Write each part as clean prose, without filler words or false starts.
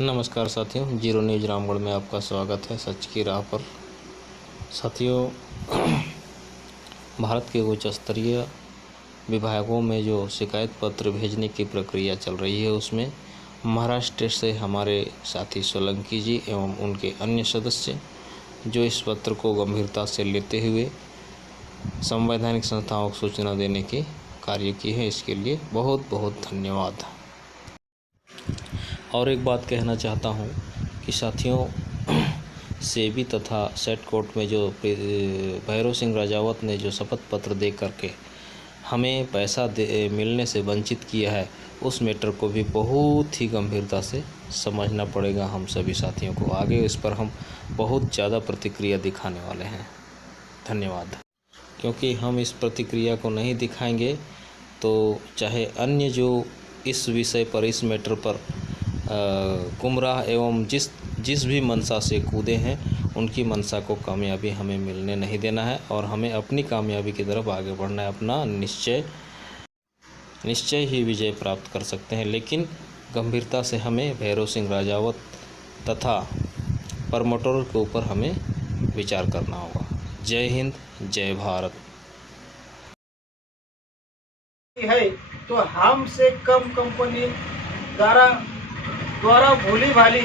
नमस्कार साथियों, zero news Ramgarh में आपका स्वागत है। सच की राह पर साथियों, भारत के उच्च स्तरीय विभागों में जो शिकायत पत्र भेजने की प्रक्रिया चल रही है, उसमें महाराष्ट्र से हमारे साथी सोलंकी जी एवं उनके अन्य सदस्य जो इस पत्र को गंभीरता से लेते हुए संवैधानिक संस्थाओं को सूचना देने की कार्य की है, इसके लिए बहुत बहुत धन्यवाद। और एक बात कहना चाहता हूँ कि साथियों, सेबी तथा सेट कोर्ट में जो भैरव सिंह राजावत ने जो शपथ पत्र दे करके हमें पैसा मिलने से वंचित किया है, उस मैटर को भी बहुत ही गंभीरता से समझना पड़ेगा हम सभी साथियों को। आगे इस पर हम बहुत ज़्यादा प्रतिक्रिया दिखाने वाले हैं। धन्यवाद। क्योंकि हम इस प्रतिक्रिया को नहीं दिखाएंगे तो चाहे अन्य जो इस विषय पर, इस मैटर पर गुमराह एवं जिस भी मंशा से कूदे हैं, उनकी मंशा को कामयाबी हमें मिलने नहीं देना है और हमें अपनी कामयाबी की तरफ आगे बढ़ना है। अपना निश्चय ही विजय प्राप्त कर सकते हैं, लेकिन गंभीरता से हमें भैरव सिंह राजावत तथा प्रमोटर के ऊपर हमें विचार करना होगा। जय हिंद, जय भारत। है तो हमसे कम कंपनी द्वारा भोली भाली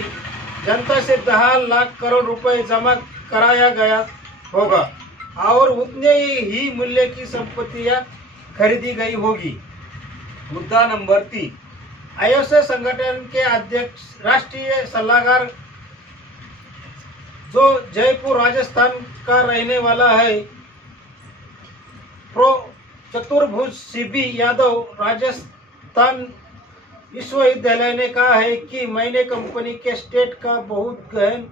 जनता से 10 लाख करोड़ रुपए जमा कराया गया होगा और उतने ही मूल्य की संपत्तियां खरीदी गई होगी। मुद्दा नंबर 3, आईएसए संगठन के अध्यक्ष राष्ट्रीय सलाहकार जो जयपुर राजस्थान का रहने वाला है, प्रो चतुर्भुज सीबी यादव राजस्थान विश्वविद्यालय ने कहा है कि मैंने कंपनी के स्टेट का बहुत गहन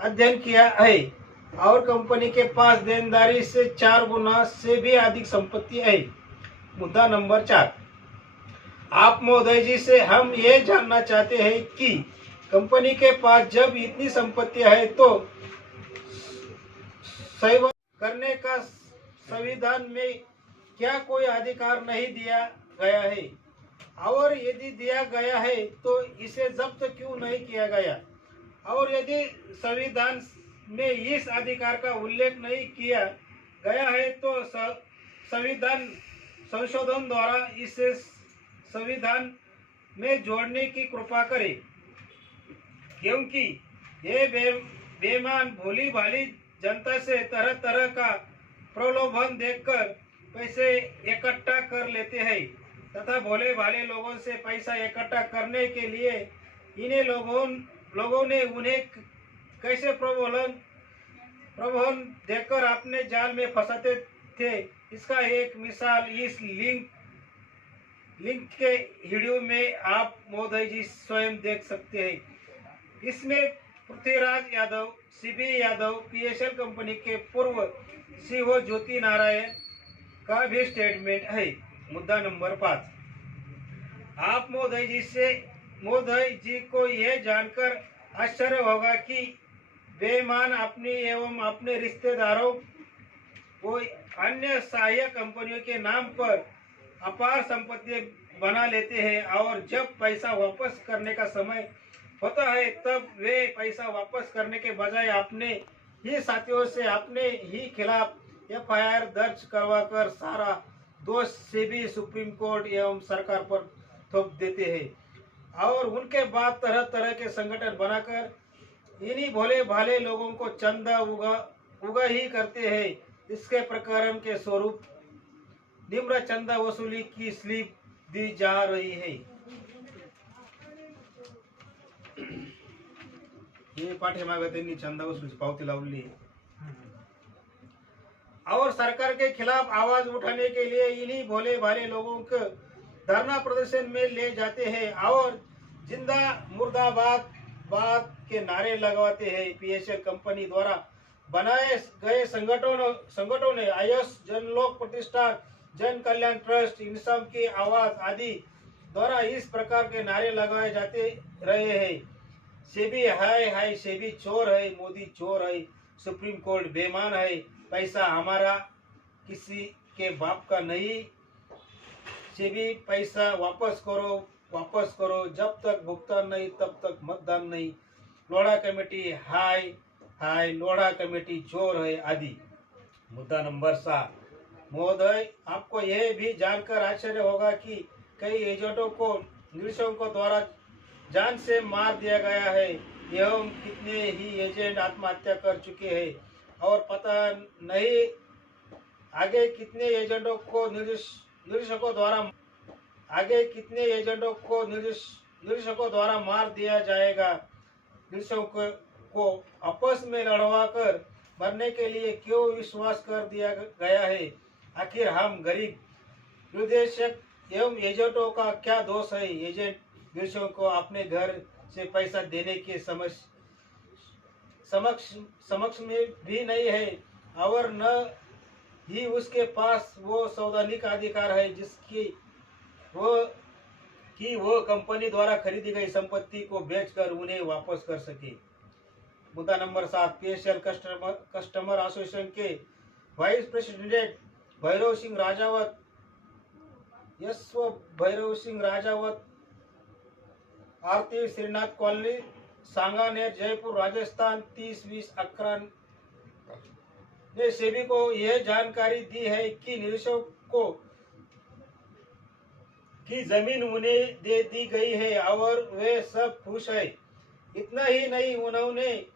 अध्ययन किया है और कंपनी के पास देनदारी से 4 गुना से भी अधिक संपत्ति है। मुद्दा नंबर 4, आप महोदय जी से हम ये जानना चाहते हैं कि कंपनी के पास जब इतनी संपत्तियां है तो सहयोग करने का संविधान में क्या कोई अधिकार नहीं दिया गया है, और यदि दिया गया है तो इसे जब्त क्यों नहीं किया गया, और यदि संविधान में इस अधिकार का उल्लेख नहीं किया गया है तो संविधान संशोधन द्वारा इसे संविधान में जोड़ने की कृपा करें, क्योंकि ये बेईमान भोली भाली जनता से तरह तरह का प्रलोभन देकर पैसे इकट्ठा कर लेते हैं तथा भोले भाले लोगों से पैसा इकट्ठा करने के लिए इन्हें लोगों ने उन्हें कैसे प्रलोभन देकर अपने जाल में फंसाते थे, इसका एक मिसाल इस लिंक के वीडियो में आप महोदय जी स्वयं देख सकते हैं। इसमें Prithviraj Yadav, CB Yadav, PSL company के पूर्व सीईओ ज्योति नारायण का भी स्टेटमेंट है। मुद्दा नंबर 5, आप महोदय जी को यह जानकर आश्चर्य होगा कि बेईमान अपनी एवं अपने रिश्तेदारों को अन्य सहायक कंपनियों के नाम पर अपार संपत्ति बना लेते हैं और जब पैसा वापस करने का समय होता है तब वे पैसा वापस करने के बजाय अपने ही साथियों से अपने ही खिलाफ एफआईआर दर्ज करवाकर सारा दोष सेबी, सुप्रीम कोर्ट एवं सरकार पर थोप देते हैं और उनके बाद तरह तरह के संगठन बनाकर इन्हीं भोले भाले लोगों को चंदा उगा ही करते हैं। इसके प्रकरण के स्वरूप निम्र चंदा वसूली की स्लिप दी जा रही है। ये पाठीमागे त्यांनी चंदा वसूलीची पावती लावली और सरकार के खिलाफ आवाज उठाने के लिए इन्हीं भोले भाले लोगों को धरना प्रदर्शन में ले जाते हैं और जिंदा मुर्दाबाद बात के नारे लगवाते हैं। पीएसएल कंपनी द्वारा बनाए गए संगठनों ने आयुष, जनलोक प्रतिष्ठान, जन कल्याण ट्रस्ट, इंसाफ की आवाज आदि द्वारा इस प्रकार के नारे लगाए जाते रहे हैं। सेबी हाय हाय, सेबी चोर है, मोदी चोर है, सुप्रीम कोर्ट बेईमान है, पैसा हमारा किसी के बाप का नहीं, सेबी पैसा वापस करो, वापस करो, जब तक भुगतान नहीं तब तक मतदान नहीं, लोढ़ा कमेटी हाय हाय, लोढ़ा कमेटी चोर है आदि। मुद्दा नंबर 7, महोदय, आपको यह भी जानकर आश्चर्य होगा कि कई एजेंटों को निरीक्षकों द्वारा जान से मार दिया गया है एवं कितने ही एजेंट आत्महत्या कर चुके हैं और पता नहीं आगे कितने एजेंटों को निरीक्षकों द्वारा मार दिया जाएगा। निरीक्षकों को आपस में लड़वा कर मरने के लिए क्यों विश्वास कर दिया गया है? आखिर हम गरीब निदेशक एवं एजेंटों का क्या दोष है? एजेंट निरीक्षकों को अपने घर से पैसा देने के समक्ष में भी नहीं है और न ही उसके पास वो संवैधानिक अधिकार है जिसकी वो कंपनी द्वारा खरीदी गई संपत्ति को बेचकर उन्हें वापस कर सके। मुद्दा नंबर 7, पीएसएल कस्टमर एसोसिएशन के वाइस प्रेसिडेंट भैरव सिंह राजावत, भैरव सिंह राजावत, आरती श्रीनाथ कॉलोनी, सांगानेर, जयपुर, राजस्थान 30/20/11 ने सेबी को यह जानकारी दी है कि निरीक्षकों की जमीन उन्हें दे दी गई है और वे सब खुश है। इतना ही नहीं, उन्होंने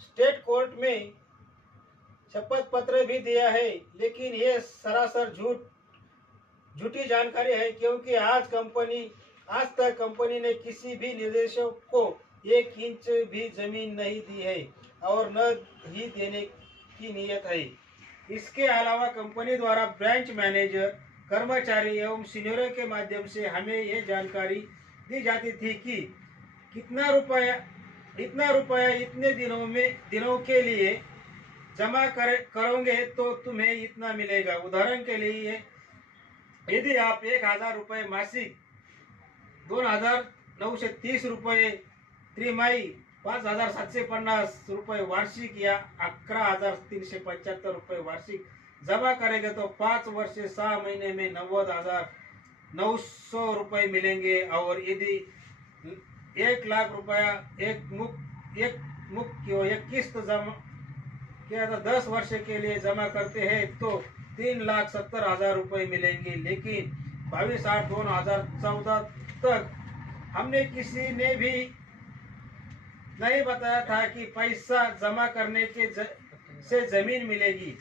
स्टेट कोर्ट में शपथ पत्र भी दिया है, लेकिन ये सरासर झूठी जानकारी है क्योंकि आज तक कंपनी ने किसी भी निदेशक को 1 इंच भी जमीन नहीं दी है और न ही देने की नीयत है। इसके अलावा कंपनी द्वारा ब्रांच मैनेजर, कर्मचारी एवं सीनियरों के माध्यम से हमें यह जानकारी दी जाती थी कि इतना रुपया इतने दिनों के लिए जमा करोगे तो तुम्हें इतना मिलेगा। उदाहरण के लिए यदि आप 1000 रुपये मासिक, 2930 रुपये त्रिमाही, 5750 रुपये वार्षिक या 11375 रुपये वार्षिक जमा करेंगे तो 5 वर्ष से 6 महीने में 90,900 रुपये मिलेंगे। और यदि 1 लाख रुपया एक किस्त जमा किया तो 10 वर्ष के लिए जमा करते हैं तो 3,70,000 रुपये मिलेंगे। लेकिन 22/8/2014 तक हमने किसी ने भी नहीं बताया था कि पैसा जमा करने से जमीन मिलेगी।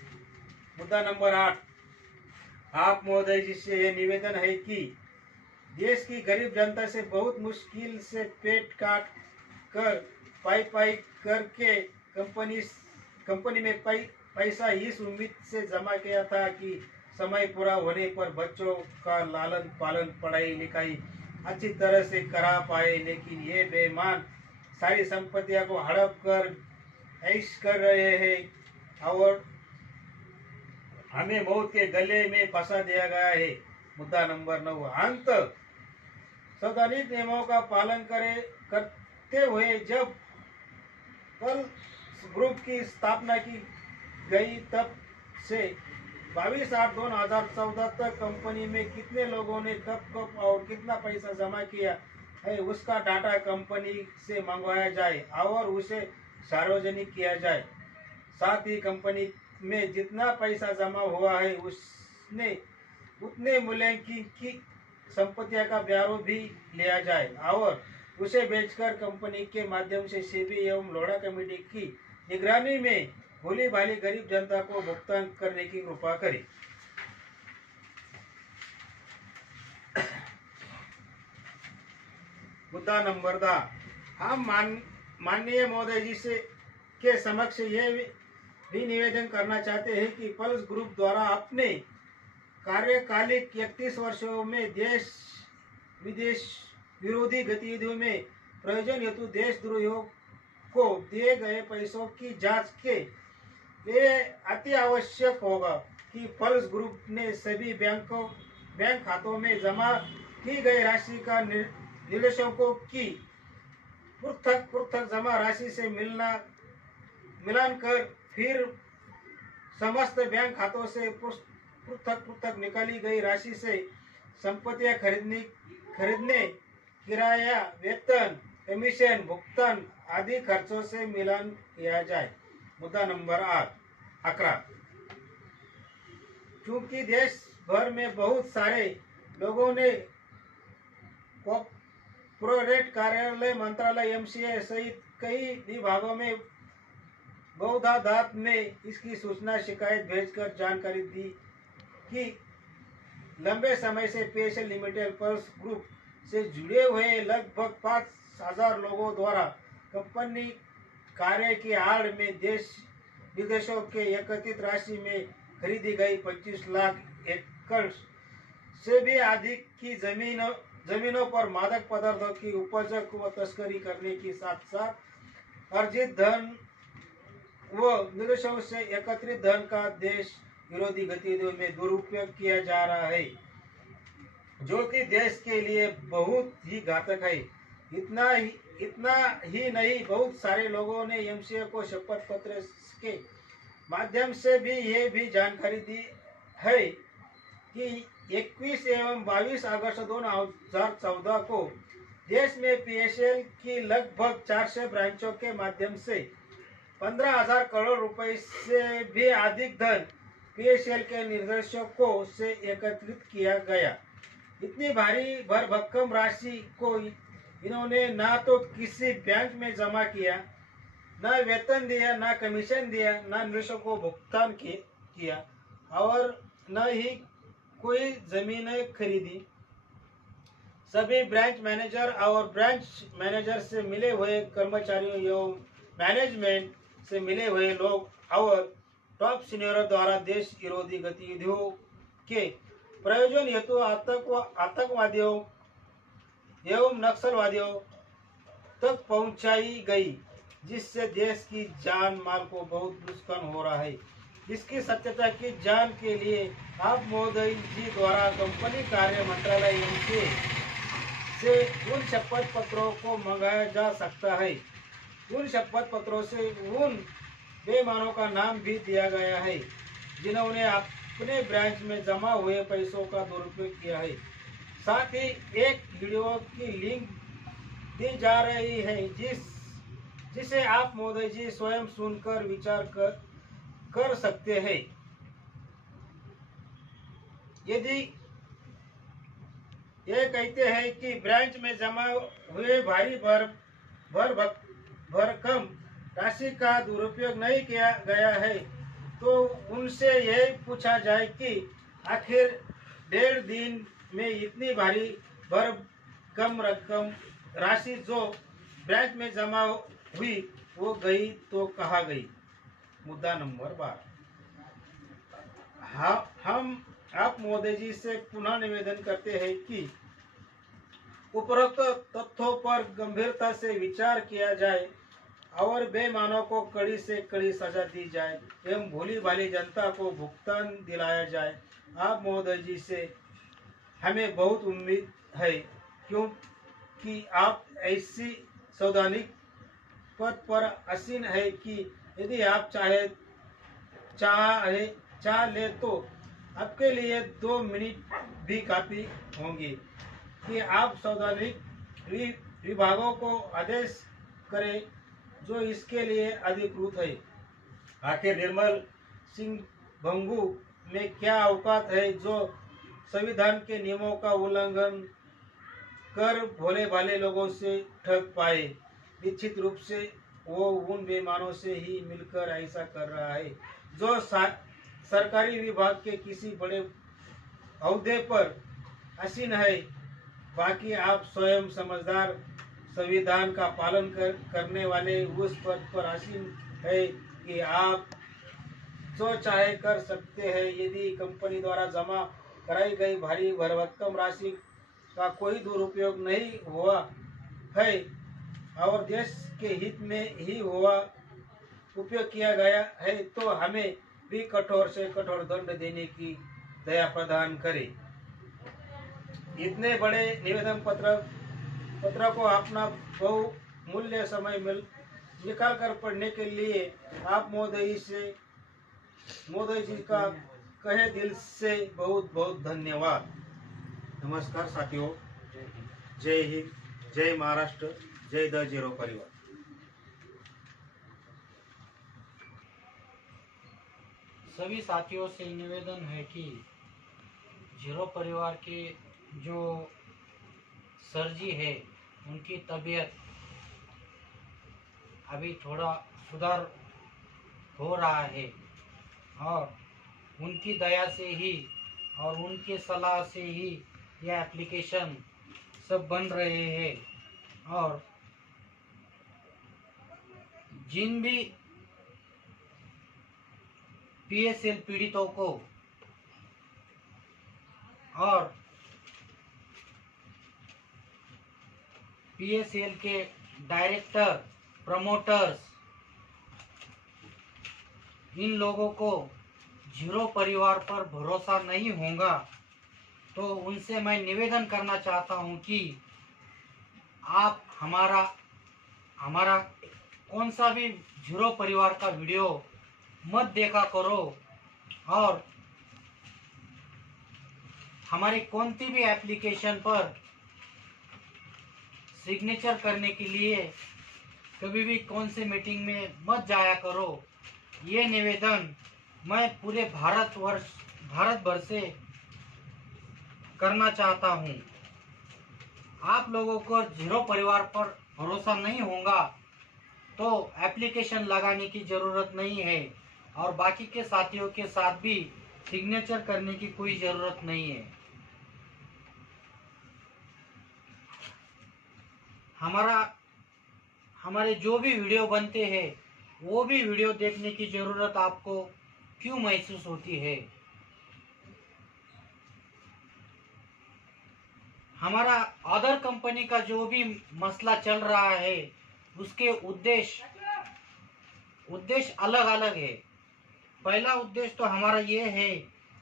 मुद्दा नंबर 8, आप महोदय जी से यह निवेदन है कि देश की गरीब जनता से बहुत मुश्किल से पेट काट कर पाई करके कंपनी में पैसा इस उम्मीद से जमा किया था कि समय पूरा होने पर बच्चों का लालन पालन, पढ़ाई लिखाई अच्छी तरह से करा पाए, लेकिन ये बेईमान सारी संपत्तियों को हड़प कर ऐश कर रहे हैं और हमें मौत के गले में फंसा दिया गया है। मुद्दा नंबर 9, अंत संवैधानिक नियमों का पालन करते हुए जब पल्स ग्रुप की स्थापना की गई तब से 22/8/2014 तक कंपनी में कितने लोगों ने कब और कितना पैसा जमा किया है उसका डाटा कंपनी से मंगवाया जाए और उसे सार्वजनिक किया जाए। साथ ही कंपनी में जितना पैसा जमा हुआ है उतने मूल्य की संपत्तियों का ब्यौरा भी लिया जाए और उसे बेचकर कंपनी के माध्यम से सेबी एवं लोढ़ा कमेटी की निगरानी में भोली भाली गरीब जनता को भुगतान करने की कृपा करें। मुद्दा नंबर 10, हम माननीय महोदय जी के समक्ष ये भी निवेदन करना चाहते हैं कि पल्स ग्रुप द्वारा अपने कार्यकालिक 31 वर्षों में देश विदेश विरोधी गतिविधियों में प्रयोजन हेतु देशद्रोहियों को दिए गए पैसों की जांच के लिए अति आवश्यक होगा कि पल्स ग्रुप ने सभी बैंक खातों में जमा की गई राशि का निवेशकों की पृथक जमा राशि से मिलान कर फिर समस्त बैंक खातों से पृथक निकाली गई राशि से संपत्तियां खरीदने, किराया, वेतन, कमीशन भुगतान आदि खर्चों से मिलान किया जाए। मुद्दा नंबर 11, क्योंकि देश भर में बहुत सारे लोगों ने कॉर्पोरेट कार्यालय, मंत्रालय, एमसीए सहित कई विभागों में बहुधात में इसकी सूचना शिकायत भेजकर जानकारी दी कि लंबे समय से पीएसएल लिमिटेड पल्स ग्रुप से जुड़े हुए लगभग 5,000 लोगों द्वारा कंपनी कार्य की आड़ में देश विदेशों के एकत्रित राशि में खरीदी गई 25 लाख एकड़ से भी अधिक की जमीनों पर मादक पदार्थों की उपज व तस्करी करने के साथ साथ अर्जित धन व विदेशों से एकत्रित धन का देश विरोधी गतिविधियों में दुरुपयोग किया जा रहा है, जो कि देश के लिए बहुत ही घातक है। इतना ही नहीं, बहुत सारे लोगों ने एमसीए को शपथ पत्र के माध्यम से भी ये भी जानकारी दी है कि 21 एवं 22 अगस्त 2014 को देश में पीएसएल की लगभग 400 ब्रांचों के माध्यम से 15,000 करोड़ रुपए से भी अधिक धन पीएसएल के निर्देशकों से एकत्रित किया गया। इतनी भारी भरभक्कम राशि को इन्होंने ना तो किसी बैंक में जमा किया, ना वेतन दिया, ना कमीशन दिया, ना निवेशकों को भुगतान किया और न ही कोई जमीनें खरीदी। सभी ब्रांच मैनेजर और ब्रांच मैनेजर से मिले हुए कर्मचारियों एवं मैनेजमेंट से मिले हुए लोग और टॉप सीनियरों द्वारा देश विरोधी गतिविधियों के प्रयोजन हेतु आतंकवादियों एवं नक्सलवादियों तक पहुंचाई गई, जिससे देश की जान माल को बहुत नुकसान हो रहा है। इसकी सत्यता की जान के लिए आप महोदय जी द्वारा कंपनी कार्य मंत्रालय से उन शपथ पत्रों को मंगाया जा सकता है। उन शपथ पत्रों से उन बेईमानों का नाम भी दिया गया है जिन्होंने अपने ब्रांच में जमा हुए पैसों का दुरुपयोग किया है। साथ ही एक वीडियो की लिंक दी जा रही है जिसे आप महोदय जी स्वयं सुनकर विचार कर सकते हैं। यदि ये कहते हैं कि ब्रांच में जमा हुए भारी भरकम राशि का दुरुपयोग नहीं किया गया है, तो उनसे यह पूछा जाए कि आखिर 1.5 दिन में इतनी भारी भरकम रकम राशि जो ब्रांच में जमा हुई वो गई तो कहाँ गई। मुद्दा नंबर 12, हम आप महोदय जी से पुनः निवेदन करते हैं कि उपरोक्त तथ्यों पर गंभीरता से विचार किया जाए और बेईमानों को कड़ी से कड़ी सजा दी जाए एवं भोली भाली जनता को भुगतान दिलाया जाए। आप महोदय जी से हमें बहुत उम्मीद है, क्योंकि आप ऐसी संवैधानिक पद पर आसीन है कि यदि आप चाह ले तो आपके लिए 2 मिनट भी काफी होंगे कि आप संवैधानिक विभागों को आदेश करें जो इसके लिए अधिकृत है। आखिर निर्मल सिंह भंगू में क्या औकात है जो संविधान के नियमों का उल्लंघन कर भोले भाले लोगों से ठग पाए। निश्चित रूप से वो उन बेईमानों से ही मिलकर ऐसा कर रहा है जो सरकारी विभाग के किसी बड़े अहदे पर आसीन है। बाकी आप स्वयं समझदार संविधान का पालन करने वाले उस पद पर आसीन है कि आप जो चाहे कर सकते हैं। यदि कंपनी द्वारा जमा कराई गई भारी भरभक्कम राशि का कोई दुरुपयोग नहीं हुआ है और देश के हित में ही हुआ उपयोग किया गया है, तो हमें भी कठोर से कठोर दंड देने की दया प्रदान करें। इतने बड़े निवेदन पत्र को अपना बहुमूल्य समय निकाल कर पढ़ने के लिए आप महोदय जी का कहे दिल से बहुत बहुत धन्यवाद। नमस्कार साथियों, जय हिंद, जय महाराष्ट्र, जय द जीरो परिवार। सभी साथियों से निवेदन है कि जीरो परिवार के जो सर जी है उनकी तबीयत अभी थोड़ा सुधार हो रहा है और उनकी दया से ही और उनके सलाह से ही यह एप्लीकेशन सब बन रहे हैं। और जिन भी पीएसएल पीड़ितों को और पीएसएल के डायरेक्टर, प्रमोटर्स, इन लोगों को जीरो परिवार पर भरोसा नहीं होगा, तो उनसे मैं निवेदन करना चाहता हूं कि आप हमारा कौन सा भी जीरो परिवार का वीडियो मत देखा करो और हमारी कौन सी भी एप्लीकेशन पर सिग्नेचर करने के लिए कभी भी कौन से मीटिंग में मत जाया करो। ये निवेदन मैं पूरे भारत भर से करना चाहता हूँ। आप लोगों को जीरो परिवार पर भरोसा नहीं होगा तो एप्लीकेशन लगाने की ज़रूरत नहीं है और बाकी के साथियों के साथ भी सिग्नेचर करने की कोई ज़रूरत नहीं है। हमारे जो भी वीडियो बनते हैं वो भी वीडियो देखने की ज़रूरत आपको क्यों महसूस होती है। हमारा अदर कंपनी का जो भी मसला चल रहा है उसके उद्देश्य अलग अलग है। पहला उद्देश्य तो हमारा ये है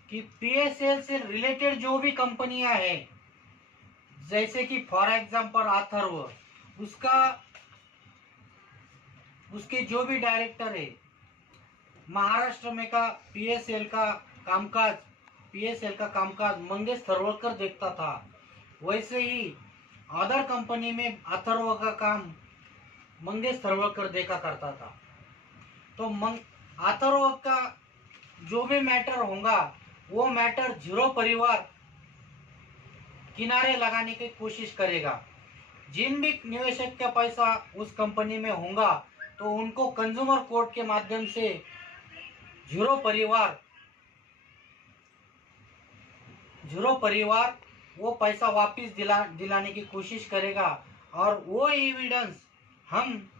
कि पीएसएल से रिलेटेड जो भी कंपनियां हैं, जैसे कि फॉर एग्जांपल अथर्व, उसके जो भी डायरेक्टर है, महाराष्ट्र में का पीएसएल का कामकाज मंगेश थरवरकर देखता था, वैसे ही अदर कंपनी में अथर्व का काम मंगेश थरवरकर देखा करता था। तो अथर्व का जो भी मैटर होगा वो मैटर जीरो परिवार किनारे लगाने की कोशिश करेगा। जिन भी निवेशक का पैसा उस कंपनी में होगा तो उनको कंज्यूमर कोर्ट के माध्यम से जीरो परिवार वो पैसा वापस दिलाने की कोशिश करेगा और वो एविडेंस हम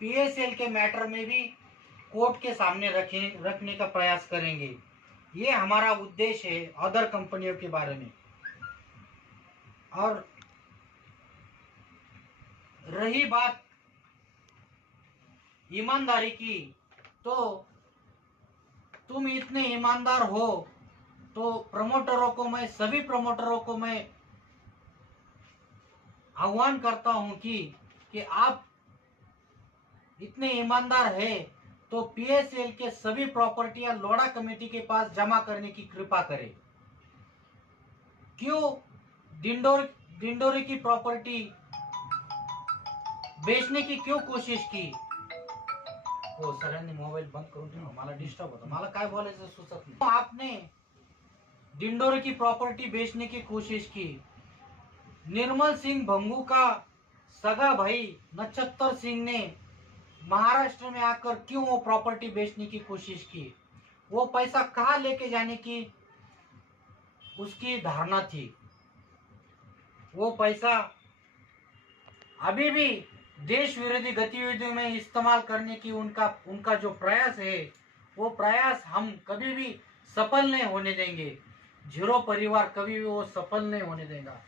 पीएसएल के मैटर में भी कोर्ट के सामने रखने का प्रयास करेंगे। ये हमारा उद्देश्य है अदर कंपनियों के बारे में। और रही बात ईमानदारी की, तो तुम इतने ईमानदार हो तो सभी प्रमोटरों को मैं आह्वान करता हूं कि आप इतने ईमानदार है तो पीएसएल के सभी प्रॉपर्टियां लोढ़ा कमेटी के पास जमा करने की कृपा करें। क्यों दिंडोरी की प्रॉपर्टी बेचने की क्यों कोशिश की? हो सरांनी मोबाईल बंद करून ठेवा, मला डिस्टर्ब होतं, मला काय बोलायचं सुचत नाही। आपने दिंडोरी की प्रॉपर्टी बेचने की कोशिश की। निर्मल सिंह भंगू का सगा भाई नक्षत्र सिंह ने महाराष्ट्र में आकर क्यों वो प्रॉपर्टी बेचने की कोशिश की? वो पैसा कहाँ लेके जाने की उसकी धारणा थी। वो पैसा अभी भी देश विरोधी गतिविधियों में इस्तेमाल करने की उनका जो प्रयास है वो प्रयास हम कभी भी सफल नहीं होने देंगे। जीरो परिवार कभी भी वो सफल नहीं होने देगा।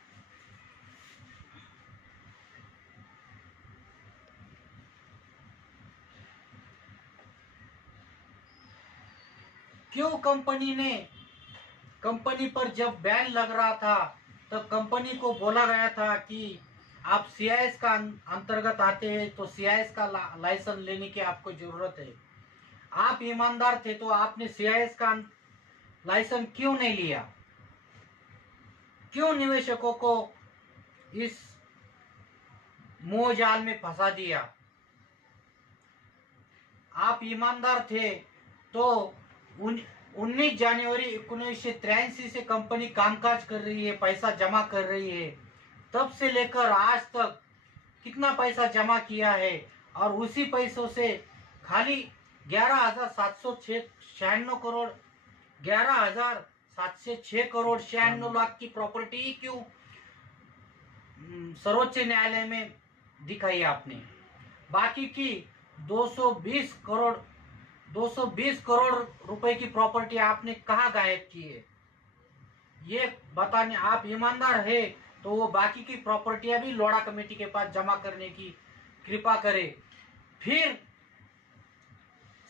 क्यों कंपनी पर जब बैन लग रहा था तब कंपनी को बोला गया था कि आप सीआईएस का अंतर्गत आते हैं तो सीआईएस का लाइसेंस लेने की आपको जरूरत है। आप ईमानदार थे तो आपने सीआईएस का लाइसेंस क्यों नहीं लिया? क्यों निवेशकों को इस मोह जाल में फंसा दिया? आप ईमानदार थे तो 19 जनवरी 1983 से कंपनी कामकाज कर रही है, पैसा जमा कर रही है। तब से लेकर आज तक कितना पैसा जमा किया है, और उसी पैसों से खाली 11,796 करोड़ 11,706 करोड़ 96 लाख की प्रॉपर्टी क्यों सर्वोच्च न्यायालय में दिखाई आपने? बाकी की 220 करोड़ रुपए की प्रॉपर्टी आपने कहाँ गायब की है? ये बताने आप ईमानदार है तो वो बाकी की प्रॉपर्टियां भी लोढ़ा कमेटी के पास जमा करने की कृपा करे। फिर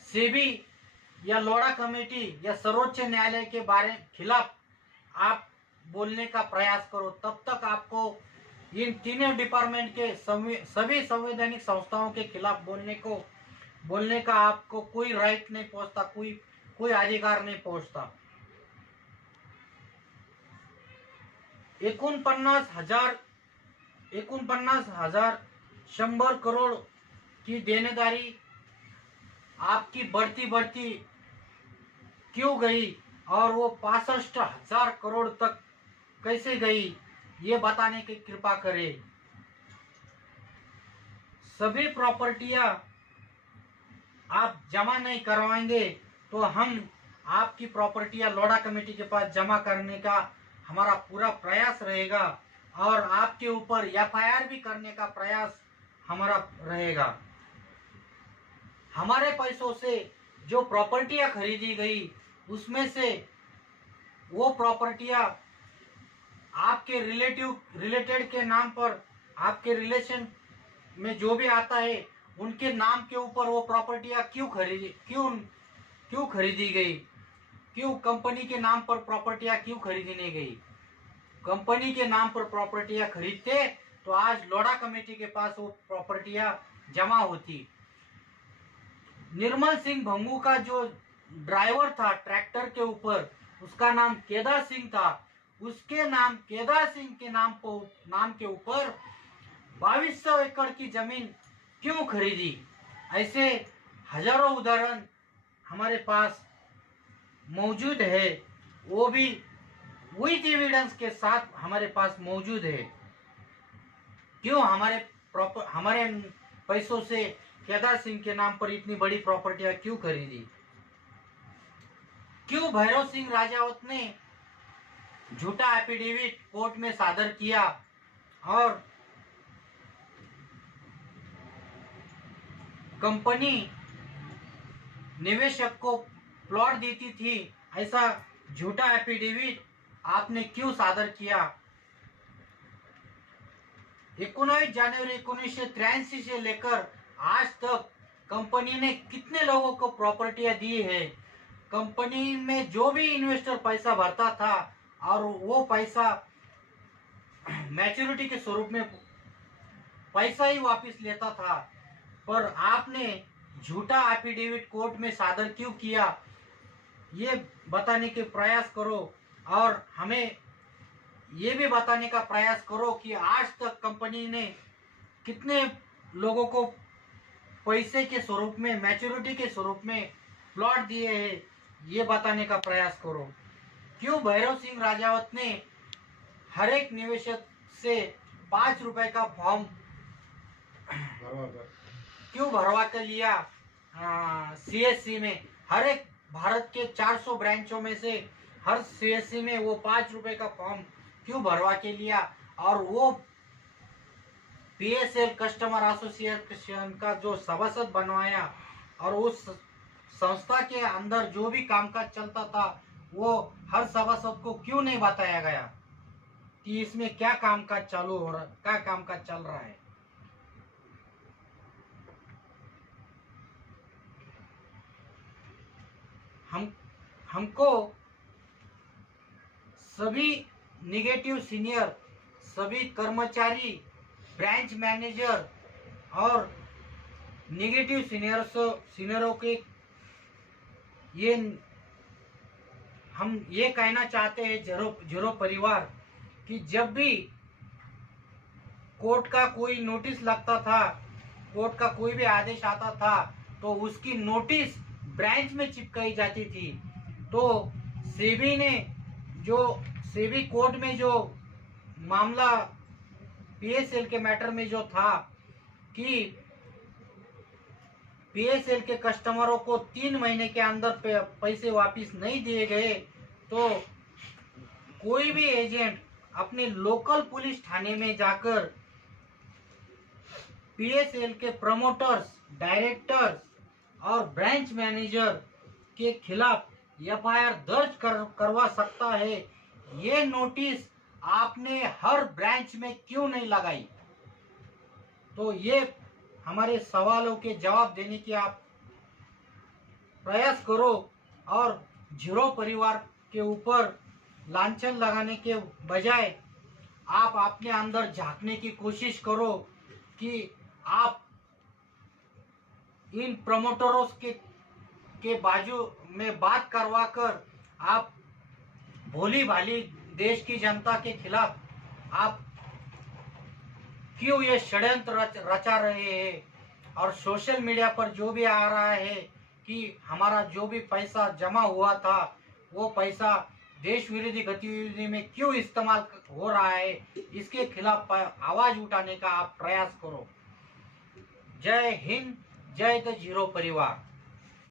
सेबी या लोढ़ा कमेटी या सर्वोच्च न्यायालय के बारे खिलाफ आप बोलने का प्रयास करो, तब तक आपको इन तीनों डिपार्टमेंट के सभी संवैधानिक संस्थाओं के खिलाफ बोलने का आपको कोई राइट नहीं पहुंचता, कोई अधिकार नहीं पहुंचता। 49,100 करोड़ की देनेदारी आपकी बढ़ती क्यों गई, और वो 65,000 करोड़ तक कैसे गई, ये बताने की कृपा करें। सभी प्रॉपर्टियां आप जमा नहीं करवाएंगे तो हम आपकी प्रॉपर्टियां लोढ़ा कमेटी के पास जमा करने का हमारा पूरा प्रयास रहेगा, और आपके ऊपर एफआईआर भी करने का प्रयास हमारा रहेगा। हमारे पैसों से जो प्रॉपर्टियां खरीदी गई उसमें से वो प्रॉपर्टियां आपके रिलेटेड के नाम पर, आपके रिलेशन में जो भी आता है उनके नाम के ऊपर वो प्रॉपर्टियां क्यों खरीदी गई? क्यों कंपनी के नाम पर प्रॉपर्टियां क्यों खरीदी नहीं गई? कंपनी के नाम पर प्रॉपर्टियां खरीदते तो आज लोढ़ा कमेटी के पास वो प्रॉपर्टियां जमा होती। निर्मल सिंह भंगू का जो ड्राइवर था ट्रैक्टर के ऊपर, उसका नाम केदार सिंह था। उसके नाम केदार सिंह के नाम के ऊपर 2200 एकड़ की जमीन क्यों खरीदी? ऐसे हजारों उदाहरण हमारे पास मौजूद है, वो भी विद एविडेंस के साथ हमारे पास मौजूद है। क्यों हमारे पैसों से केदार सिंह के नाम पर इतनी बड़ी प्रॉपर्टियां क्यों खरीदी? क्यों भैरव सिंह राजावत ने झूठा एफिडेविट कोर्ट में सादर किया और कंपनी निवेशक को प्लॉट देती थी, ऐसा झूठा एफिडेविट आपने क्यों सादर किया? 19 जनवरी 1983 से लेकर आज तक कंपनी ने कितने लोगों को प्रॉपर्टियां दी है? कंपनी में जो भी इन्वेस्टर पैसा भरता था और वो पैसा मैच्योरिटी के स्वरूप में पैसा ही वापस लेता था, पर आपने झूठा एफिडेविट कोर्ट में सादर क्यों किया? ये बताने के प्रयास करो, और हमें ये भी बताने का प्रयास करो कि आज तक कंपनी ने कितने लोगों को पैसे के स्वरूप में, मैच्योरिटी के स्वरूप में प्लॉट दिए हैं, ये बताने का प्रयास करो। क्यों भैरव सिंह राजावत ने हर एक निवेशक से 5 रुपए का फॉर्म क्यों भरवा कर लिया? सीएससी में हर एक भारत के 400 ब्रांचों में से हर सीएससी में वो 5 रुपए का फॉर्म क्यों भरवा के लिया? और वो पीएसएल कस्टमर एसोसिएशन का जो सभासद बनवाया, और उस संस्था के अंदर जो भी कामकाज चलता था वो हर सभासद को क्यों नहीं बताया गया कि इसमें क्या कामकाज चालू हो रहा, क्या कामकाज चल रहा है? हमको सभी निगेटिव सीनियर, सभी कर्मचारी, ब्रांच मैनेजर और निगेटिव सीनियरों के हम ये कहना चाहते हैं, जीरो परिवार, कि जब भी कोर्ट का कोई नोटिस लगता था, कोर्ट का कोई भी आदेश आता था, तो उसकी नोटिस ब्रांच में चिपकाई जाती थी। तो सेबी ने जो सेबी कोर्ट में जो मामला पीएसएल के मैटर में जो था कि पीएसएल के कस्टमरों को 3 महीने के अंदर पैसे वापस नहीं दिए गए, तो कोई भी एजेंट अपने लोकल पुलिस थाने में जाकर पीएसएल के प्रमोटर्स, डायरेक्टर्स और ब्रांच मैनेजर के खिलाफ एफआईआर दर्ज करवा सकता है। ये नोटिस आपने हर ब्रांच में क्यों नहीं लगाई? तो ये हमारे सवालों के जवाब देने की आप प्रयास करो और जीरो परिवार के ऊपर लांछन लगाने के बजाय आप अपने अंदर झांकने की कोशिश करो कि आप इन प्रमोटरों के बाजू में बात करवा कर आप भोली भाली देश की जनता के खिलाफ आप क्यों ये षड्यंत्र रचा रहे हैं? और सोशल मीडिया पर जो भी आ रहा है कि हमारा जो भी पैसा जमा हुआ था वो पैसा देश विरोधी गतिविधि में क्यों इस्तेमाल हो रहा है, इसके खिलाफ आवाज उठाने का आप प्रयास करो। जय हिंद, जय द जीरो परिवार।